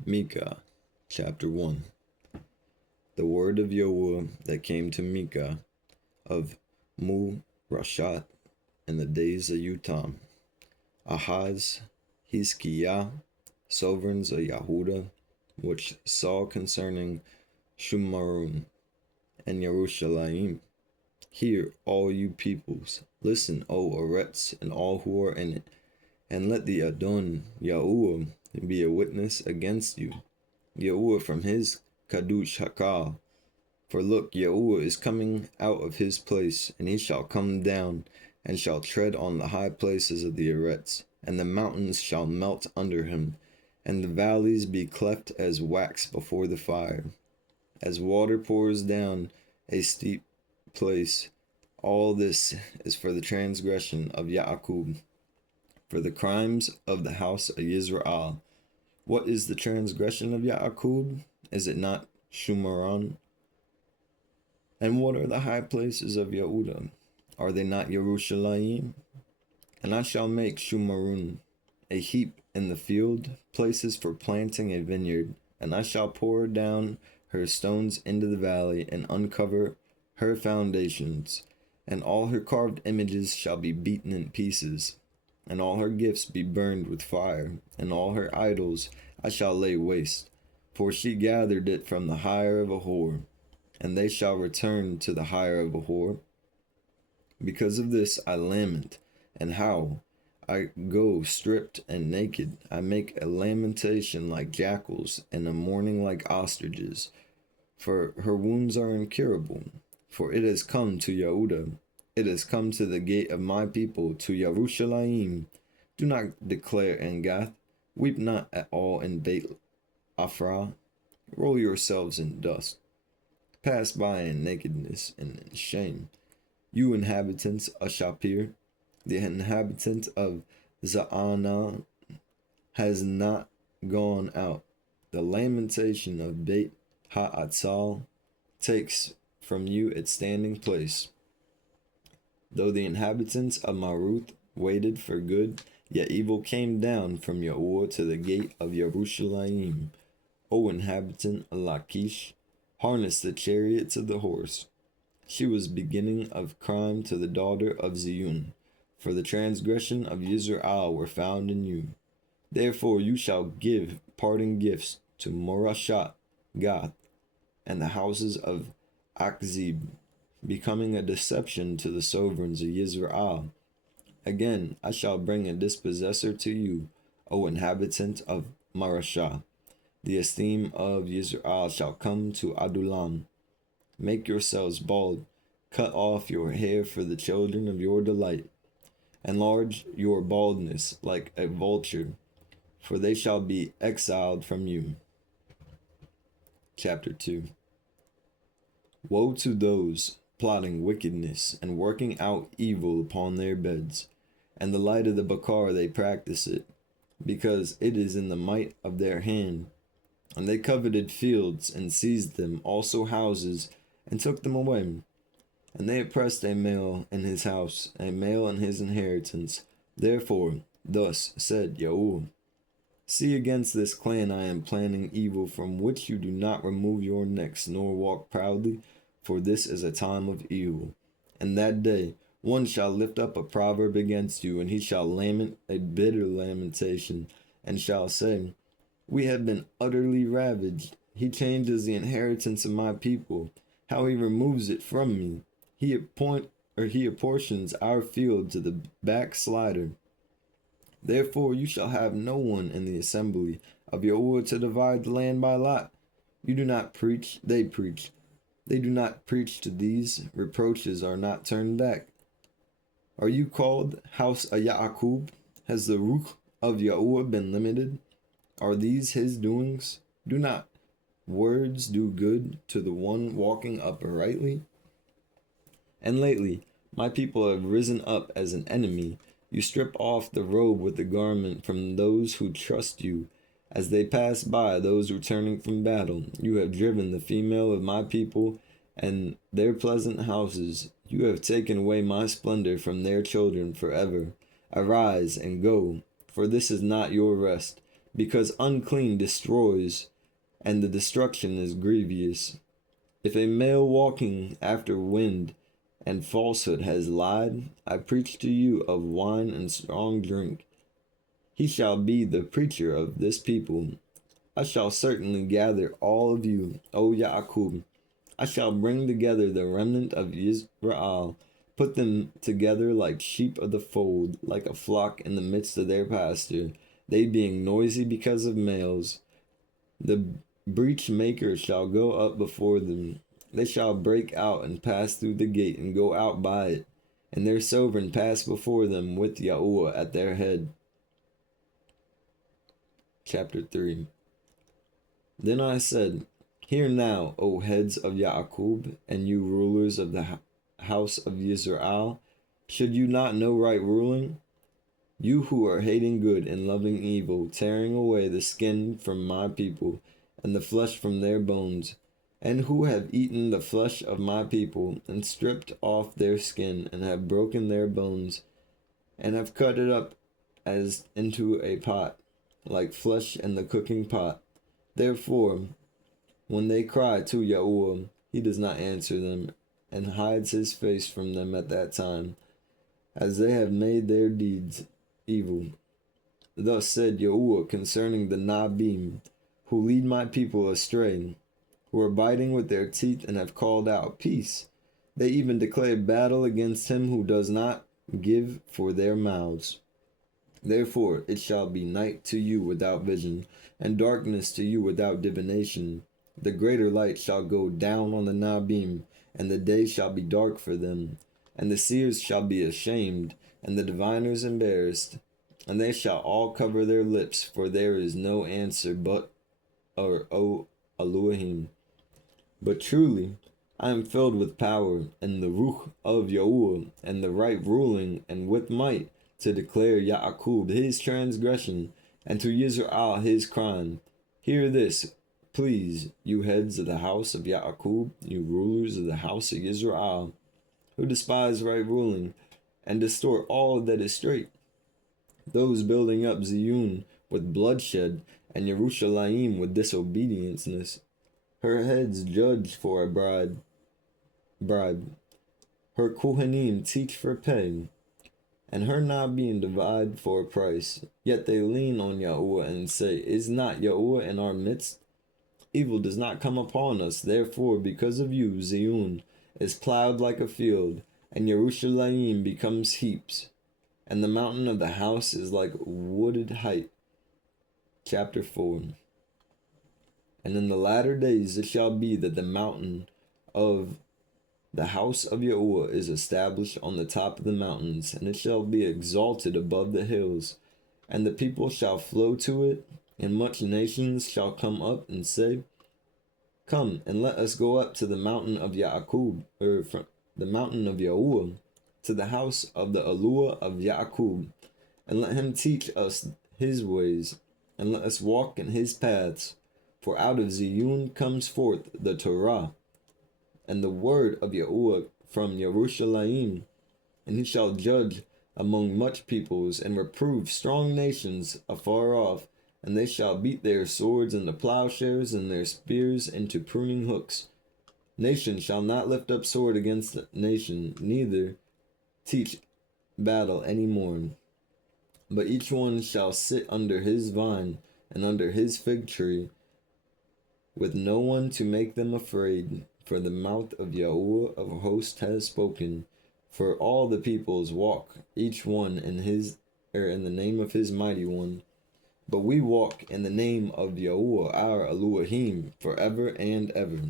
Mykah, chapter 1. The word of yahuah that came to Mykah of Rashat in the days of Utam, Ahaz, Hizkiah, sovereigns of Yahudah, which saw concerning Shumarun and Yerushalayim. Hear, all you peoples, listen, O Arets, and all who are in it, and let the Adon Yahuah be a witness against you. Yahuah from his Kadush Hakal. For look, Yahuah is coming out of his place, and he shall come down, and shall tread on the high places of the Arets, and the mountains shall melt under him, and the valleys be cleft as wax before the fire. As water pours down a steep place, all this is for the transgression of Yaakov, for the crimes of the house of Israel. What is the transgression of Yaakov? Is it not Shumaron? And what are the high places of Yehudah? Are they not Yerushalayim? And I shall make Shumarun a heap in the field, places for planting a vineyard, and I shall pour down her stones into the valley, and uncover her foundations, and all her carved images shall be beaten in pieces, and all her gifts be burned with fire, and all her idols I shall lay waste, for she gathered it from the hire of a whore, and they shall return to the hire of a whore. Because of this I lament and howl. I go stripped and naked. I make a lamentation like jackals, and a mourning like ostriches. For her wounds are incurable. For it has come to Yehudah. It has come to the gate of my people, to Yerushalayim. Do not declare in Gath. Weep not at all in Beit Afrah. Roll yourselves in dust. Pass by in nakedness and in shame. You inhabitants of Shapir, the inhabitant of Za'anah, has not gone out. The lamentation of Beit Ha'atzal takes from you its standing place. Though the inhabitants of Maruth waited for good, yet evil came down from Yahuah to the gate of Yerushalayim. O inhabitant of Lachish, harness the chariots of the horse. She was beginning of crime to the daughter of Ziyun, for the transgression of Yisrael were found in you. Therefore you shall give parting gifts to Morashat, Gath, and the houses of Akzib, becoming a deception to the sovereigns of Yisrael. Again, I shall bring a dispossessor to you, O inhabitant of Marashah. The esteem of Yisrael shall come to Adulam. Make yourselves bald, cut off your hair for the children of your delight. Enlarge your baldness like a vulture, for they shall be exiled from you. Chapter 2. Woe to those plotting wickedness and working out evil upon their beds, and the light of the Bakar they practice it, because it is in the might of their hand. And they coveted fields and seized them, also houses, and took them away. And they oppressed a male in his house, a male in his inheritance. Therefore, thus said Yahuah, see, against this clan I am planning evil, from which you do not remove your necks, nor walk proudly, for this is a time of evil. And that day one shall lift up a proverb against you, and he shall lament a bitter lamentation, and shall say, we have been utterly ravaged. He changes the inheritance of my people, how he removes it from me. He apportions our field to the backslider. Therefore you shall have no one in the assembly of Yahuah to divide the land by lot. You do not preach, they preach. They do not preach to these, reproaches are not turned back. Are you called house of Yaakov? Has the ruch of Yahuah been limited? Are these his doings? Do not words do good to the one walking uprightly? And lately, my people have risen up as an enemy. You strip off the robe with the garment from those who trust you. As they pass by those returning from battle, you have driven the female of my people and their pleasant houses. You have taken away my splendor from their children forever. Arise and go, for this is not your rest. because unclean destroys, and the destruction is grievous. If a male walking after wind and falsehood has lied, I preach to you of wine and strong drink. He shall be the preacher of this people. I shall certainly gather all of you, O Yaakov. I shall bring together the remnant of Israel, put them together like sheep of the fold, like a flock in the midst of their pasture, they being noisy because of males. The breach maker shall go up before them. They shall break out and pass through the gate and go out by it, and their sovereign pass before them with yahuah at their head. Chapter 3. Then I said, Hear now, O heads of Yaakov, and you rulers of the house of Israel, should you not know right ruling? You who are hating good and loving evil, tearing away the skin from my people, and the flesh from their bones, and who have eaten the flesh of my people, and stripped off their skin, and have broken their bones, and have cut it up as into a pot, like flesh in the cooking pot. Therefore, when they cry to yahuah, he does not answer them, and hides his face from them at that time, as they have made their deeds evil. Thus said yahuah concerning the nabi, who lead my people astray, who are biting with their teeth and have called out peace. They even declare battle against him who does not give for their mouths. Therefore it shall be night to you without vision, and darkness to you without divination. The greater light shall go down on the nabi, and the day shall be dark for them. And the seers shall be ashamed, and the diviners embarrassed, and they shall all cover their lips, for there is no answer but, O Elohim. But truly, I am filled with power, and the ruach of yahuah, and the right ruling, and with might, to declare Yaakov his transgression, and to Yisrael his crime. Hear this, please, you heads of the house of Yaakov, you rulers of the house of Yisrael, who despise right ruling, and distort all that is straight. Those building up Zion with bloodshed, and Jerusalem with disobedience. Her heads judge for a bribe. Her Kohanim teach for pay, and her nabi divide for a price. Yet they lean on yahuah and say, Is not yahuah in our midst? Evil does not come upon us. Therefore, because of you, Zion is plowed like a field, and Jerusalem becomes heaps, and the mountain of the house is like wooded height. Chapter 4. And in the latter days it shall be that the mountain of the house of yahuah is established on the top of the mountains, and it shall be exalted above the hills, and the people shall flow to it, and much nations shall come up and say, Come, and let us go up to the mountain of Yaakov, from the mountain of yahuah, to the house of the Eluah of Yaakov, and let him teach us his ways, and let us walk in his paths. For out of Zion comes forth the Torah, and the word of yahuah from Jerusalem, and he shall judge among much peoples, and reprove strong nations afar off, and they shall beat their swords into plowshares, and their spears into pruning hooks. Nation shall not lift up sword against nation, neither teach battle any more. But each one shall sit under his vine, and under his fig tree, with no one to make them afraid. For the mouth of yahuah of hosts has spoken. For all the peoples walk, each one in the name of his mighty one. But we walk in the name of yahuah our Elohim forever and ever.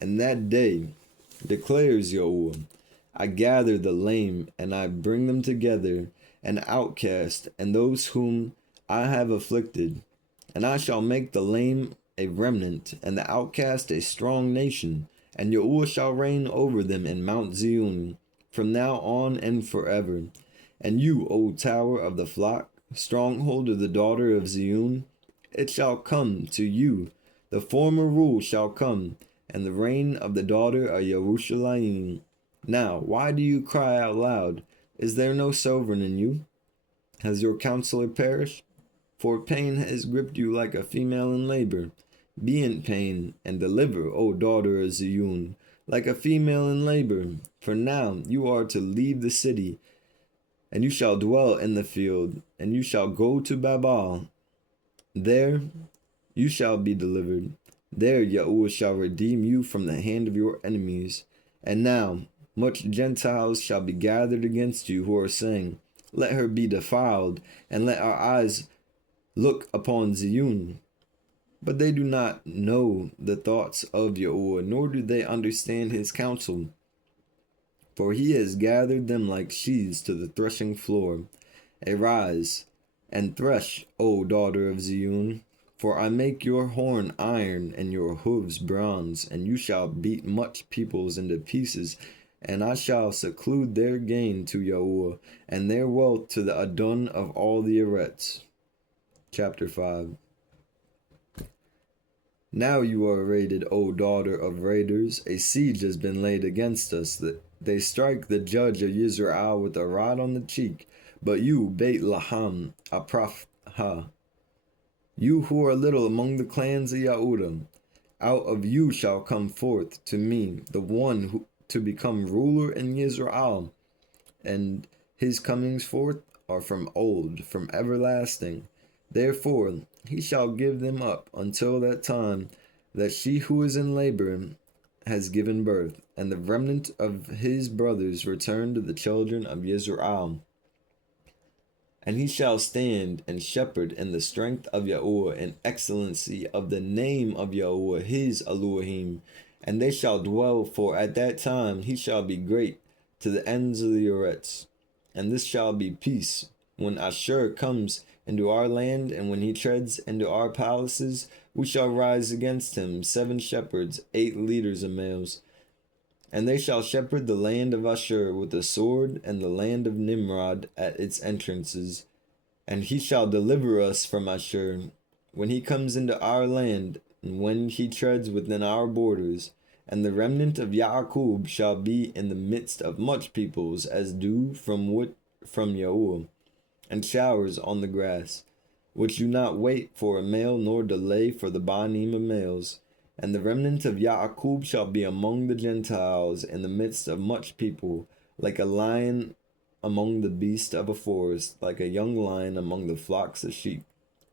And that day declares yahuah, I gather the lame, and I bring them together, an outcast, and those whom I have afflicted. And I shall make the lame a remnant, and the outcast a strong nation, and yahuah shall reign over them in Mount Zion, from now on and forever. And you, O tower of the flock, stronghold of the daughter of Zion, it shall come to you, the former rule shall come, and the reign of the daughter of Jerusalem. Now, why do you cry out loud? Is there no sovereign in you? Has your counselor perished? For pain has gripped you like a female in labor. Be in pain and deliver, O daughter of Zion, like a female in labor. For now you are to leave the city, and you shall dwell in the field, and you shall go to Babal. There you shall be delivered. There Yahuah shall redeem you from the hand of your enemies. And now much Gentiles shall be gathered against you, who are saying, let her be defiled, and let our eyes look upon Zion. But they do not know the thoughts of Yahuah, nor do they understand his counsel. For he has gathered them like sheaves to the threshing floor. Arise and thresh, O daughter of Zion, for I make your horn iron and your hooves bronze, and you shall beat much peoples into pieces, and I shall seclude their gain to Yahuah, and their wealth to the Adon of all the Eretz. Chapter 5. Now you are raided, O daughter of raiders. A siege has been laid against us. They strike the judge of Yisrael with a rod on the cheek. But you, Beit Laham, Aprafha, you who are little among the clans of Yehudah, out of you shall come forth to me the one who to become ruler in Yisrael, and his comings forth are from old, from everlasting. Therefore he shall give them up until that time that she who is in labor has given birth, and the remnant of his brothers return to the children of Yisrael. And he shall stand and shepherd in the strength of Yahuah and excellency of the name of Yahuah his Elohim. And they shall dwell, for at that time he shall be great to the ends of the Eretz. And this shall be peace. When Ashur comes into our land, and when he treads into our palaces, we shall rise against him 7 shepherds, 8 leaders of males. And they shall shepherd the land of Ashur with the sword, and the land of Nimrod at its entrances. And he shall deliver us from Ashur, when he comes into our land, and when he treads within our borders. And the remnant of Yaakov shall be in the midst of much peoples, as dew from Yahuah, and showers on the grass, which do not wait for a male, nor delay for the banim of males. And the remnant of Yaakov shall be among the Gentiles in the midst of much people, like a lion among the beasts of a forest, like a young lion among the flocks of sheep,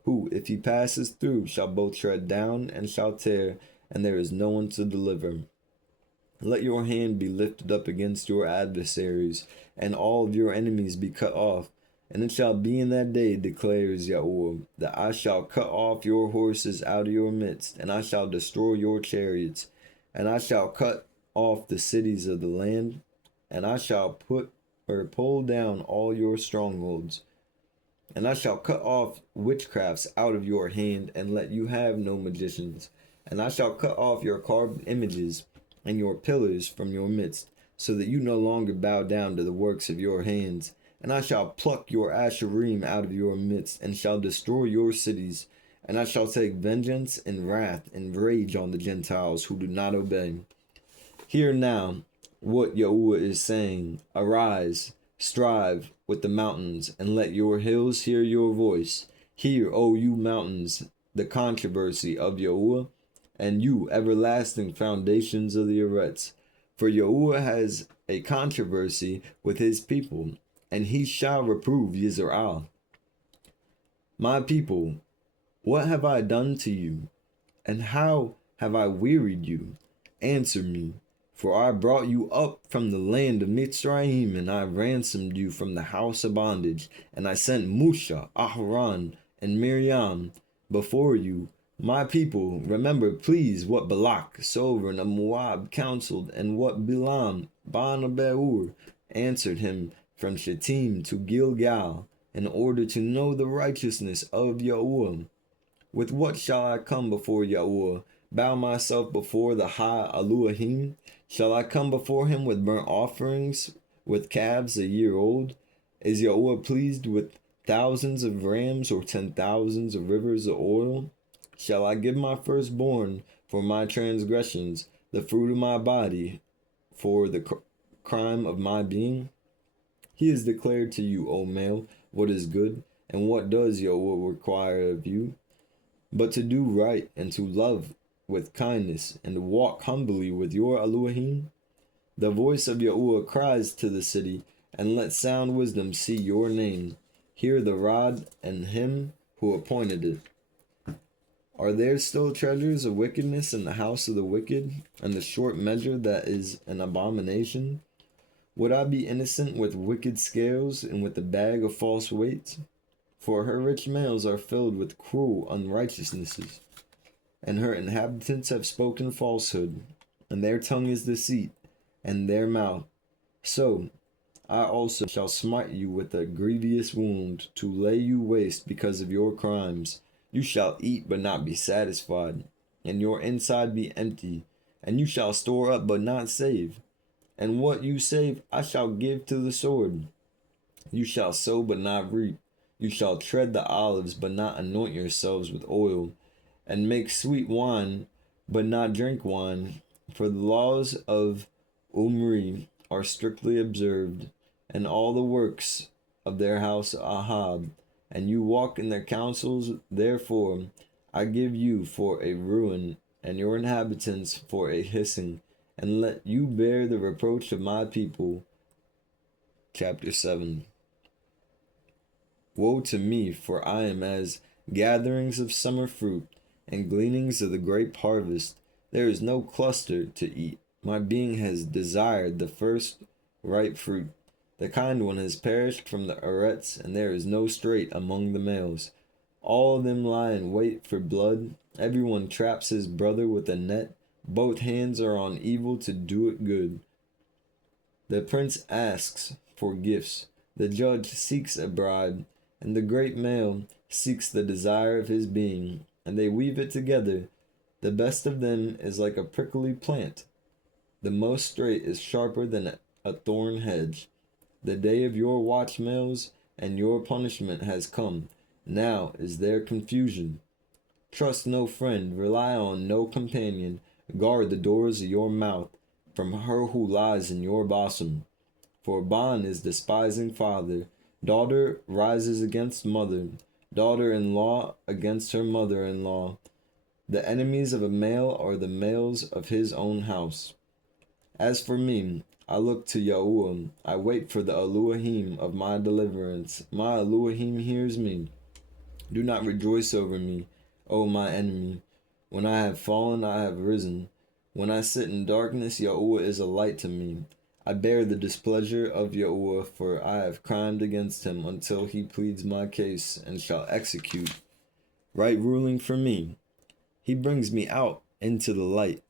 who, if he passes through, shall both tread down and shall tear, and there is no one to deliver. Let your hand be lifted up against your adversaries, and all of your enemies be cut off. And it shall be in that day, declares Yahuah, that I shall cut off your horses out of your midst, and I shall destroy your chariots, and I shall cut off the cities of the land, and I shall pull down all your strongholds. And I shall cut off witchcrafts out of your hand, and let you have no magicians. And I shall cut off your carved images and your pillars from your midst, so that you no longer bow down to the works of your hands. And I shall pluck your Asherim out of your midst, and shall destroy your cities. And I shall take vengeance and wrath and rage on the Gentiles who do not obey. Hear now what Yahuah is saying. Arise, strive with the mountains, and let your hills hear your voice. Hear, O you mountains, the controversy of Yahuah, and you everlasting foundations of the Eretz. For Yahuah has a controversy with his people, and he shall reprove Yisrael. My people, what have I done to you? And how have I wearied you? Answer me, for I brought you up from the land of Mitzrayim, and I ransomed you from the house of bondage, and I sent Musha, Aharon, and Miriam before you. My people, remember please what Balak, sovereign of Moab, counseled, and what Bilam, Ban of Beor, answered him from Shittim to Gilgal, in order to know the righteousness of Yahuah. With what shall I come before Yahuah? Bow myself before the high Elohim? Shall I come before him with burnt offerings, with calves a year old? Is Yahuah pleased with thousands of rams, or 10,000s of rivers of oil? Shall I give my firstborn for my transgressions, the fruit of my body for the crime of my being? He is declared to you, O male, what is good, and what does yahuah require of you, but to do right and to love with kindness and to walk humbly with your Elohim? The voice of yahuah cries to the city, and let sound wisdom see your name. Hear the rod and him who appointed it. Are there still treasures of wickedness in the house of the wicked, and the short measure that is an abomination? Would I be innocent with wicked scales and with the bag of false weights? For her rich males are filled with cruel unrighteousnesses, and her inhabitants have spoken falsehood, and their tongue is deceit, and their mouth. So I also shall smite you with a grievous wound, to lay you waste because of your crimes. You shall eat but not be satisfied, and your inside be empty, and you shall store up but not save. And what you save I shall give to the sword. You shall sow but not reap. You shall tread the olives but not anoint yourselves with oil, and make sweet wine but not drink wine. For the laws of Umri are strictly observed, and all the works of their house Ahab, and you walk in their counsels. Therefore I give you for a ruin, and your inhabitants for a hissing, and let you bear the reproach of my people. Chapter 7. Woe to me, for I am as gatherings of summer fruit, and gleanings of the grape harvest. There is no cluster to eat. My being has desired the first ripe fruit. The kind one has perished from the arets, and there is no straight among the males. All of them lie in wait for blood. Everyone traps his brother with a net. Both hands are on evil to do it good. The prince asks for gifts. The judge seeks a bribe, and the great male seeks the desire of his being, and they weave it together. The best of them is like a prickly plant. The most straight is sharper than a thorn hedge. The day of your watch males and your punishment has come. Now is their confusion. Trust no friend, rely on no companion. Guard the doors of your mouth from her who lies in your bosom. For Ban is despising father. Daughter rises against mother. Daughter-in-law against her mother-in-law. The enemies of a male are the males of his own house. As for me, I look to yahuah. I wait for the Elohim of my deliverance. My Elohim hears me. Do not rejoice over me, O my enemy. When I have fallen, I have risen. When I sit in darkness, yahuah is a light to me. I bear the displeasure of yahuah, for I have crimed against him until he pleads my case and shall execute right ruling for me. He brings me out into the light,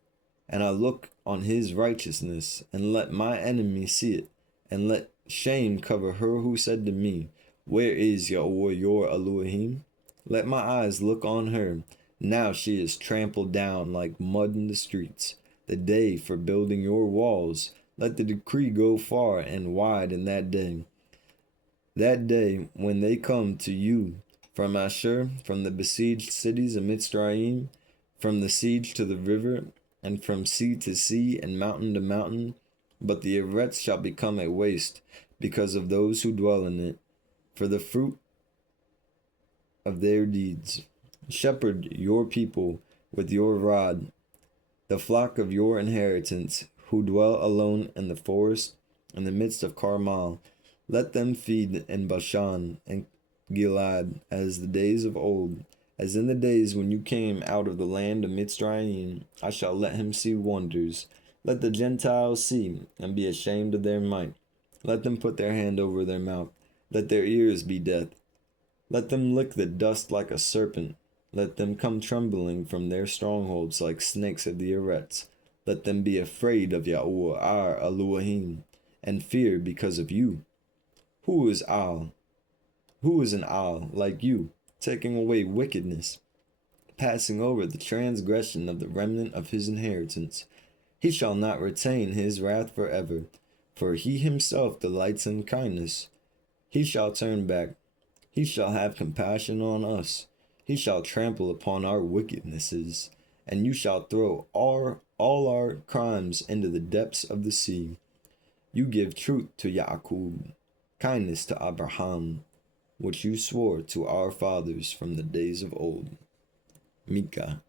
and I look on his righteousness, and let my enemy see it, and let shame cover her who said to me, where is yahuah your Elohim? Let my eyes look on her. Now she is trampled down like mud in the streets. The day for building your walls. Let the decree go far and wide in that day. That day when they come to you from Ashur, from the besieged cities of Mitzrayim, from the siege to the river, and from sea to sea and mountain to mountain. But the Eretz shall become a waste because of those who dwell in it, for the fruit of their deeds. Shepherd your people with your rod, the flock of your inheritance, who dwell alone in the forest, in the midst of Carmel. Let them feed in Bashan and Gilad as the days of old, as in the days when you came out of the land of Mitzrayim. I shall let him see wonders. Let the Gentiles see and be ashamed of their might. Let them put their hand over their mouth. Let their ears be deaf. Let them lick the dust like a serpent. Let them come trembling from their strongholds like snakes of the Eretz. Let them be afraid of yahuah our Elohim, and fear because of you. Who is Al? Who is an Al like you, taking away wickedness, passing over the transgression of the remnant of his inheritance? He shall not retain his wrath forever, for he himself delights in kindness. He shall turn back. He shall have compassion on us. He shall trample upon our wickednesses, and you shall throw all our crimes into the depths of the sea. You give truth to Yaakov, kindness to Abraham, which you swore to our fathers from the days of old. Mykah